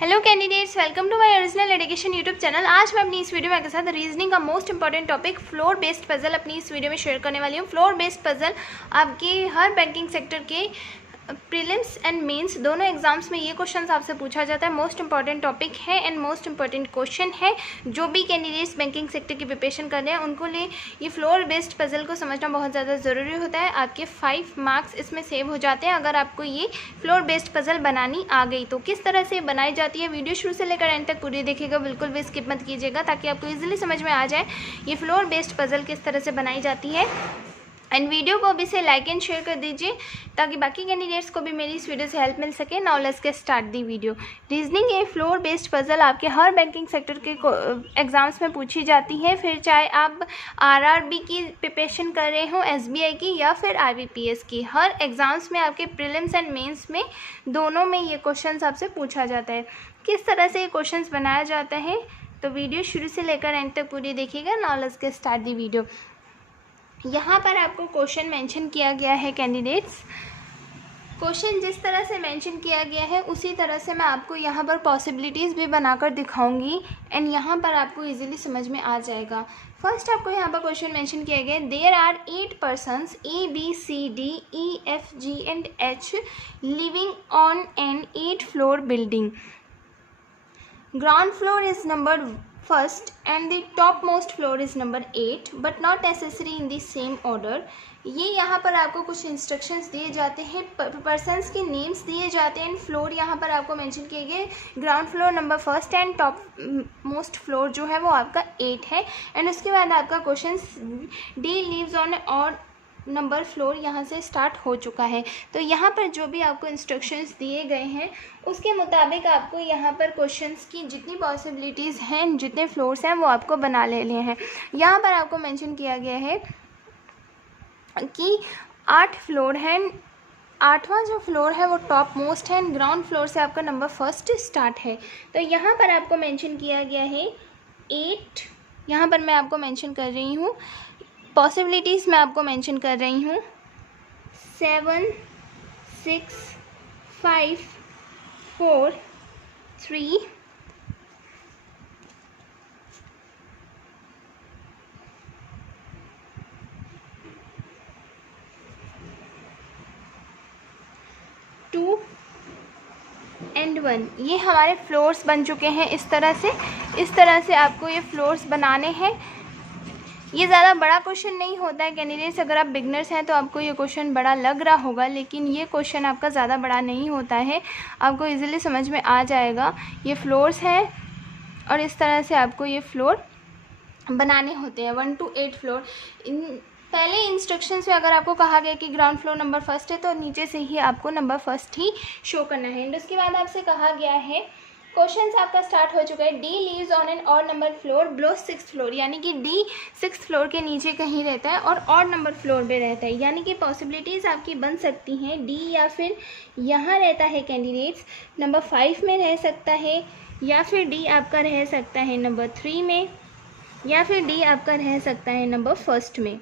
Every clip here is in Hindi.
Hello candidates, welcome to my original education YouTube channel. आज मैं अपनी इस वीडियो में आपके साथ रीजनिंग का most important topic floor based puzzle अपनी इस वीडियो में शेयर करने वाली हूँ। फ्लोर बेस्ड पजल आपके हर बैंकिंग सेक्टर के प्रीलिम्स एंड मेंस दोनों एग्जाम्स में ये क्वेश्चन आपसे पूछा जाता है। मोस्ट इंपॉर्टेंट टॉपिक है एंड मोस्ट इंपॉर्टेंट क्वेश्चन है। जो भी कैंडिडेट्स बैंकिंग सेक्टर की प्रिपरेशन कर रहे हैं उनको लिए ये फ्लोर बेस्ड पजल को समझना बहुत ज़्यादा ज़रूरी होता है। आपके 5 मार्क्स इसमें सेव हो जाते हैं अगर आपको ये फ्लोर बेस्ड पजल बनानी आ गई तो। किस तरह से बनाई जाती है, वीडियो शुरू से लेकर एंड तक पूरी देखिएगा, बिल्कुल भी स्किप मत कीजिएगा ताकि आपको ईजिली समझ में आ जाए ये फ्लोर बेस्ड पजल किस तरह से बनाई जाती है। एंड वीडियो को भी से लाइक एंड शेयर कर दीजिए ताकि बाकी कैंडिडेट्स को भी मेरी इस वीडियो से हेल्प मिल सके। Now let's get start the video. Reasoning A floor based puzzle आपके हर बैंकिंग सेक्टर के एग्जाम्स में पूछी जाती है, फिर चाहे आप आरआरबी की प्रिपरेशन कर रहे हो, एसबीआई की या फिर आईबीपीएस की। हर एग्जाम्स में आपके प्रीलिम्स एंड मेंस में दोनों में ये क्वेश्चन आपसे पूछा जाता है। किस तरह से ये क्वेश्चन बनाया जाता है तो वीडियो शुरू से लेकर एंड तक पूरी देखिएगा। Now let's get start the video. यहाँ पर आपको क्वेश्चन मेंशन किया गया है कैंडिडेट्स। क्वेश्चन जिस तरह से मेंशन किया गया है उसी तरह से मैं आपको यहाँ पर पॉसिबिलिटीज़ भी बनाकर दिखाऊंगी एंड यहाँ पर आपको इजीली समझ में आ जाएगा। फर्स्ट आपको यहाँ पर क्वेश्चन मेंशन किया गया है, there are 8 persons A B C D E F G and H living on an 8-floor building. Ground floor is numbered first and the topmost floor is number 8 but not necessary in the same order. ये यहाँ पर आपको कुछ इंस्ट्रक्शंस दिए जाते हैं, पर्सन्स के नेम्स दिए जाते हैं, फ्लोर यहाँ पर आपको मेंशन किए गए। Ground floor number first and top most floor जो है वो आपका 8 है। एंड उसके बाद आपका क्वेश्चन डी लीव्स ऑन और नंबर फ्लोर यहाँ से स्टार्ट हो चुका है। तो यहाँ पर जो भी आपको इंस्ट्रक्शंस दिए गए हैं उसके मुताबिक आपको यहाँ पर क्वेश्चंस की जितनी पॉसिबिलिटीज़ हैं, जितने फ्लोर्स हैं वो आपको बना लेने हैं। यहाँ पर आपको मेंशन किया गया है कि 8 फ्लोर हैं। 8वां जो फ्लोर है वो टॉप मोस्ट है एंड ग्राउंड फ्लोर से आपका नंबर फर्स्ट स्टार्ट है। तो यहाँ पर आपको मेंशन किया गया है 8। यहाँ पर मैं आपको मेंशन कर रही हूँ पॉसिबिलिटीज़, मैं आपको मेंशन कर रही हूँ 7 6 5 4 3 2 एंड 1। ये हमारे फ्लोर्स बन चुके हैं। इस तरह से आपको ये फ्लोर्स बनाने हैं। ये ज़्यादा बड़ा क्वेश्चन नहीं होता है कैंडिडेट्स। अगर आप बिगनर्स हैं तो आपको ये क्वेश्चन बड़ा लग रहा होगा, लेकिन ये क्वेश्चन आपका ज़्यादा बड़ा नहीं होता है, आपको इजीली समझ में आ जाएगा। ये फ्लोर्स हैं और इस तरह से आपको ये फ्लोर बनाने होते हैं 1 to 8 फ्लोर। पहले इंस्ट्रक्शंस में अगर आपको कहा गया कि ग्राउंड फ्लोर नंबर फर्स्ट है तो नीचे से ही आपको नंबर फर्स्ट ही शो करना है। एंड उसके बाद आपसे कहा गया है क्वेश्चन आपका स्टार्ट हो चुका है, D leaves on an odd number floor below 6th floor, यानी कि डी 6th फ्लोर के नीचे कहीं रहता है और ऑड नंबर फ्लोर पे रहता है। यानी कि पॉसिबिलिटीज़ आपकी बन सकती हैं, डी या फिर यहाँ रहता है कैंडिडेट्स नंबर 5 में रह सकता है, या फिर डी आपका रह सकता है नंबर 3 में, या फिर डी आपका रह सकता है नंबर फर्स्ट में।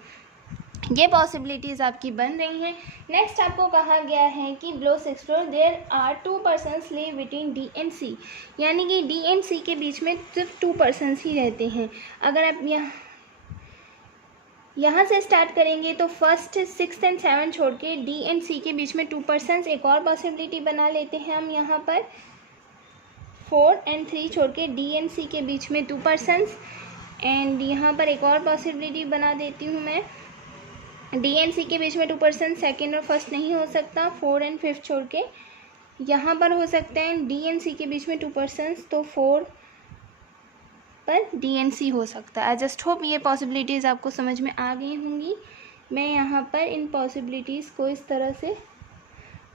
ये पॉसिबिलिटीज़ आपकी बन रही हैं। नेक्स्ट आपको कहा गया है कि below 6th floor there are 2 persons live between D and C, यानी कि डी एंड सी के बीच में सिर्फ 2 persons ही रहते हैं। अगर आप यहाँ से स्टार्ट करेंगे तो फर्स्ट 6 एंड 7 छोड़ के डी एंड सी के बीच में 2 persons। एक और पॉसिबिलिटी बना लेते हैं हम यहाँ पर 4 एंड 3 छोड़ के डी एंड सी के बीच में 2 persons। एंड यहाँ पर एक और पॉसिबिलिटी बना देती हूँ मैं, डी एंड सी के बीच में 2 persons, सेकेंड और फर्स्ट नहीं हो सकता, 4 एंड 5 छोड़ के यहाँ पर हो सकते हैं डी एंड सी के बीच में 2 persons, तो 4 पर डी एंड सी हो सकता है। आई जस्ट होप ये पॉसिबिलिटीज़ आपको समझ में आ गई होंगी। मैं यहाँ पर इन पॉसिबिलिटीज़ को इस तरह से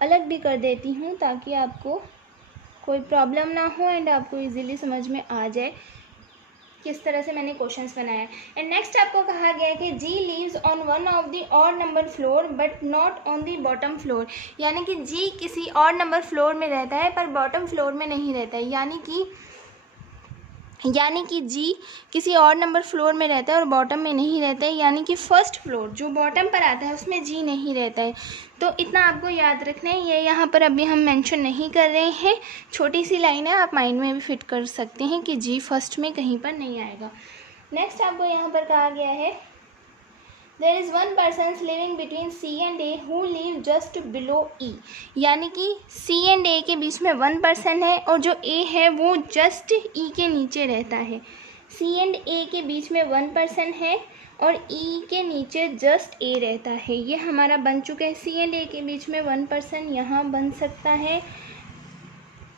अलग भी कर देती हूँ ताकि आपको कोई प्रॉब्लम ना हो एंड आपको इजीली समझ में आ जाए किस तरह से मैंने क्वेश्चंस बनाया। एंड नेक्स्ट आपको कहा गया है कि G lives on one of the odd number floor but not on the bottom floor, यानी कि जी किसी और नंबर फ्लोर में रहता है पर बॉटम फ्लोर में नहीं रहता है। यानी कि यानी कि जी किसी और नंबर फ्लोर में रहता है और बॉटम में नहीं रहता है, यानी कि फर्स्ट फ्लोर जो बॉटम पर आता है उसमें जी नहीं रहता है। तो इतना आपको याद रखना है, ये यहाँ पर अभी हम मेंशन नहीं कर रहे हैं, छोटी सी लाइन है, आप माइंड में भी फिट कर सकते हैं कि जी फर्स्ट में कहीं पर नहीं आएगा। नेक्स्ट आपको यहाँ पर कहा गया है there is one person living between C and A who live just below E, यानी कि सी एंड ए के बीच में वन पर्सन है और जो ए है वो जस्ट ई के नीचे रहता है। सी एंड ए के बीच में वन पर्सन है और ई के नीचे जस्ट ए रहता है। ये हमारा बन चुका है। सी एंड ए के बीच में वन पर्सन यहाँ बन सकता है,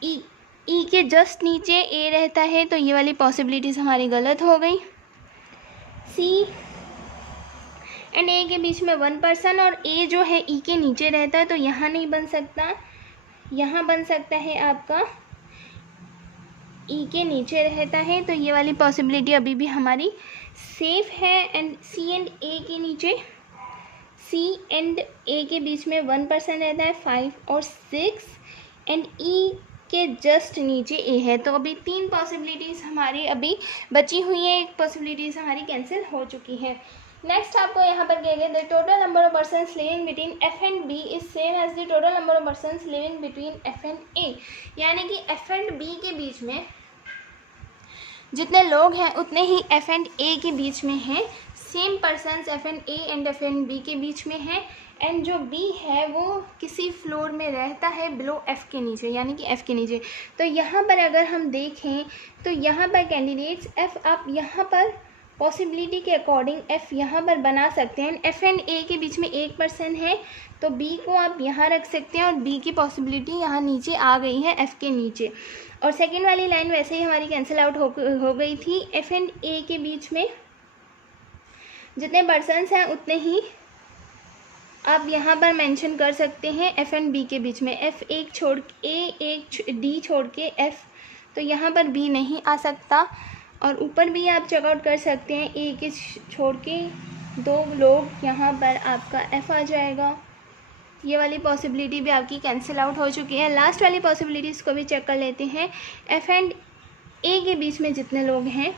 ई के जस्ट नीचे ए रहता है, तो ये वाली पॉसिबिलिटीज़ हमारी गलत हो गई। सी एंड ए के बीच में वन पर्सन और ए जो है ई के नीचे रहता है, तो यहाँ नहीं बन सकता, यहाँ बन सकता है आपका ई के नीचे रहता है, तो ये वाली पॉसिबिलिटी अभी भी हमारी सेफ है। एंड सी एंड ए के नीचे, सी एंड ए के बीच में वन पर्सन रहता है 5 और 6 एंड ई के जस्ट नीचे ए है। तो अभी 3 पॉसिबिलिटीज़ हमारी अभी बची हुई है, एक पॉसिबिलिटीज़ हमारी कैंसिल हो चुकी है। नेक्स्ट आपको यहाँ पर कह गया the total number of persons living between F and B is same as the total number of persons living between F and A, यानी कि एफ एंड बी के बीच में जितने लोग हैं उतने ही एफ एंड ए के बीच में हैं। Same persons F and A and F and B के बीच में हैं। एंड जो बी है वो किसी फ्लोर में रहता है बिलो एफ़ के नीचे, यानी कि एफ़ के नीचे। तो यहाँ पर अगर हम देखें तो यहाँ पर कैंडिडेट्स एफ़ आप यहाँ पर पॉसिबिलिटी के अकॉर्डिंग एफ़ यहाँ पर बना सकते हैं। एफ़ एंड ए के बीच में एक पर्सन है तो बी को आप यहाँ रख सकते हैं और बी की पॉसिबिलिटी यहाँ नीचे आ गई है एफ़ के नीचे। और सेकेंड वाली लाइन वैसे ही हमारी कैंसिल आउट हो गई थी। एफ़ एंड ए के बीच में जितने पर्सन्स हैं उतने ही आप यहाँ पर मेंशन कर सकते हैं एफ़ एंड बी के बीच में। एफ़ एक छोड़ एक डी छोड़ के एफ़, तो यहाँ पर बी नहीं आ सकता। और ऊपर भी आप चेकआउट कर सकते हैं, ए के छोड़ के 2 लोग यहाँ पर आपका एफ़ आ जाएगा। ये वाली पॉसिबिलिटी भी आपकी कैंसिल आउट हो चुकी है। लास्ट वाली पॉसिबिलिटीज़ को भी चेक कर लेते हैं। एफ़ एंड ए के बीच में जितने लोग हैं,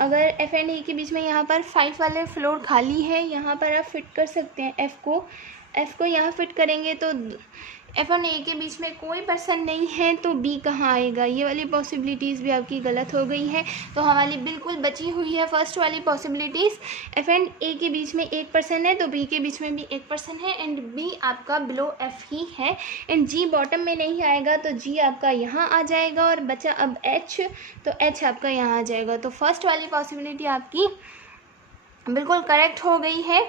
अगर एफ़ एंड ए के बीच में यहाँ पर 5 वाले फ्लोर खाली है, यहाँ पर आप फिट कर सकते हैं एफ़ को यहाँ फिट करेंगे तो एफ़ एंड ए के बीच में कोई पर्सन नहीं है तो बी कहाँ आएगा। ये वाली पॉसिबिलिटीज़ भी आपकी गलत हो गई है। तो हमारी बिल्कुल बची हुई है फर्स्ट वाली पॉसिबिलिटीज़, एफ़ एंड ए के बीच में एक पर्सन है तो बी के बीच में भी एक पर्सन है एंड बी आपका बिलो एफ़ ही है। एंड जी बॉटम में नहीं आएगा तो जी आपका यहाँ आ जाएगा और बचा अब एच, तो एच आपका यहाँ आ जाएगा। तो फर्स्ट वाली पॉसिबिलिटी आपकी बिल्कुल करेक्ट हो गई है।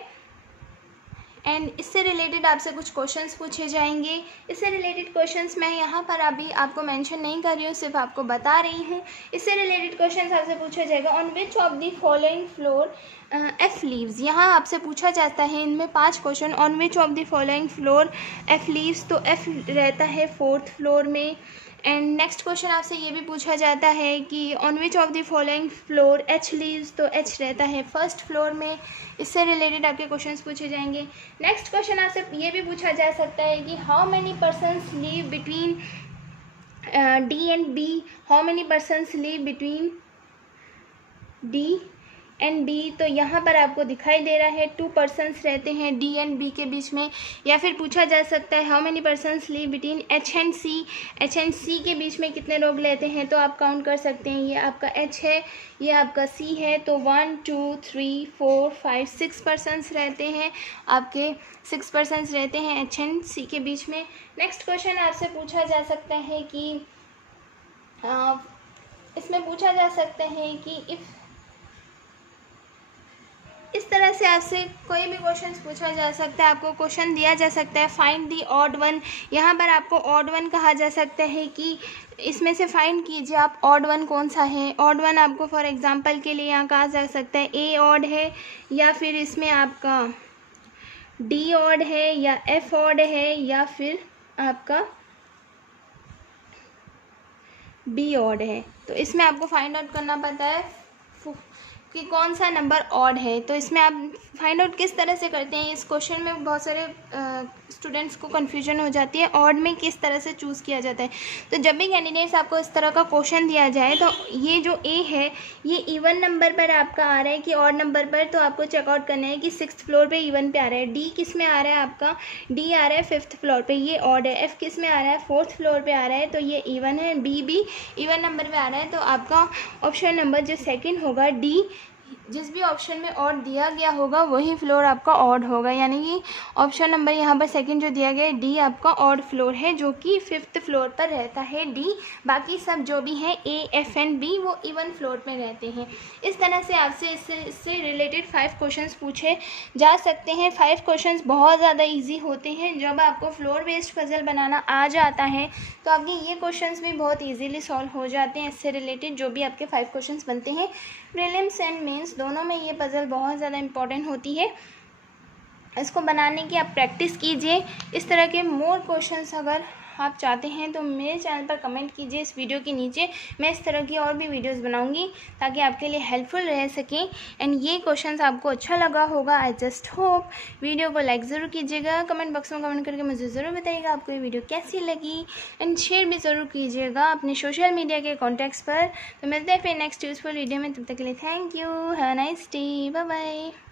एंड इससे रिलेटेड आपसे कुछ क्वेश्चंस पूछे जाएंगे। इससे रिलेटेड क्वेश्चंस मैं यहाँ पर अभी आपको मेंशन नहीं कर रही हूँ, सिर्फ आपको बता रही हूँ। इससे रिलेटेड क्वेश्चंस आपसे पूछा जाएगा on which of the following floor F leaves. यहाँ आपसे पूछा जाता है इनमें 5 question. On which of the following floor F leaves, तो एफ रहता है 4th फ्लोर में। एंड नेक्स्ट क्वेश्चन आपसे ये भी पूछा जाता है कि on which of the following floor H leaves, तो एच रहता है 1st फ्लोर में। इससे रिलेटेड आपके क्वेश्चंस पूछे जाएंगे। नेक्स्ट क्वेश्चन आपसे ये भी पूछा जा सकता है कि how many persons live between D and B, how many persons live between D and B, तो यहाँ पर आपको दिखाई दे रहा है 2 पर्सन्स रहते हैं डी एंड बी के बीच में। या फिर पूछा जा सकता है how many persons live between H and C, H and C के बीच में कितने लोग रहते हैं, तो आप काउंट कर सकते हैं। ये आपका एच है, ये आपका सी है, तो 1 2 3 4 5 6 पर्सन्स रहते हैं, आपके 6 पर्सन्स रहते हैं एच एंड सी के बीच में। नेक्स्ट क्वेश्चन आपसे पूछा जा सकता है कि इसमें पूछा जा सकता है कि इस तरह से आपसे कोई भी क्वेश्चन पूछा जा सकता है। आपको क्वेश्चन दिया जा सकता है फाइंड दी ऑड वन, यहाँ पर आपको ऑड वन कहा जा सकता है कि इसमें से फाइंड कीजिए आप ऑड वन कौन सा है। ऑड वन आपको फॉर एग्जांपल के लिए यहाँ कहा जा सकता है ए ऑड है, या फिर इसमें आपका डी ऑड है, या एफ ऑड है, या फिर आपका बी ऑड है। तो इसमें आपको फाइंड आउट करना पड़ता है कि कौन सा नंबर ऑड है। तो इसमें आप फाइंड आउट किस तरह से करते हैं, इस क्वेश्चन में बहुत सारे स्टूडेंट्स को कन्फ्यूजन हो जाती है, ऑड में किस तरह से चूज़ किया जाता है। तो जब भी कैंडिडेट्स आपको इस तरह का क्वेश्चन दिया जाए तो ये जो ए है ये इवन नंबर पर आपका आ रहा है कि ऑड नंबर पर, तो आपको चेकआउट करना है कि 6th फ्लोर पे इवन पे आ रहा है। डी किस में आ रहा है आपका, डी आ रहा है 5th फ्लोर पे, ये ऑड है। एफ किस में आ रहा है, 4th फ्लोर पे आ रहा है, तो ये इवन है। बी भी इवन नंबर पे आ रहा है, तो आपका ऑप्शन नंबर जो सेकंड होगा डी, जिस भी ऑप्शन में ऑड दिया गया होगा वही फ्लोर आपका ऑड होगा, यानी कि ऑप्शन नंबर यहाँ पर सेकंड जो दिया गया है डी आपका ऑड फ्लोर है, जो कि 5th फ्लोर पर रहता है डी। बाकी सब जो भी हैं ए, एफ एंड बी वो इवन फ्लोर पर रहते हैं। इस तरह से आपसे इससे रिलेटेड 5 क्वेश्चंस पूछे जा सकते हैं। 5 क्वेश्चंस बहुत ज़्यादा ईजी होते हैं। जब आपको फ्लोर बेस्ड पजल बनाना आ जाता है तो आपके ये क्वेश्चंस भी बहुत ईजीली सॉल्व हो जाते हैं। इससे रिलेटेड जो भी आपके 5 क्वेश्चंस बनते हैं, प्रीलिम्स एंड मेंस दोनों में ये पज़ल बहुत ज़्यादा इम्पॉर्टेंट होती है। इसको बनाने की आप प्रैक्टिस कीजिए। इस तरह के मोर क्वेश्चंस अगर आप चाहते हैं तो मेरे चैनल पर कमेंट कीजिए इस वीडियो के नीचे। मैं इस तरह की और भी वीडियोस बनाऊंगी ताकि आपके लिए हेल्पफुल रह सकें। एंड ये क्वेश्चंस आपको अच्छा लगा होगा, आई जस्ट होप। वीडियो को लाइक ज़रूर कीजिएगा, कमेंट बॉक्स में कमेंट करके मुझे ज़रूर बताइएगा आपको ये वीडियो कैसी लगी। एंड शेयर भी ज़रूर कीजिएगा अपने सोशल मीडिया के कॉन्टैक्ट्स पर। तो मिलते हैं फिर नेक्स्ट यूज़फुल वीडियो में, तब तक के लिए thank you, have a nice day, bye bye.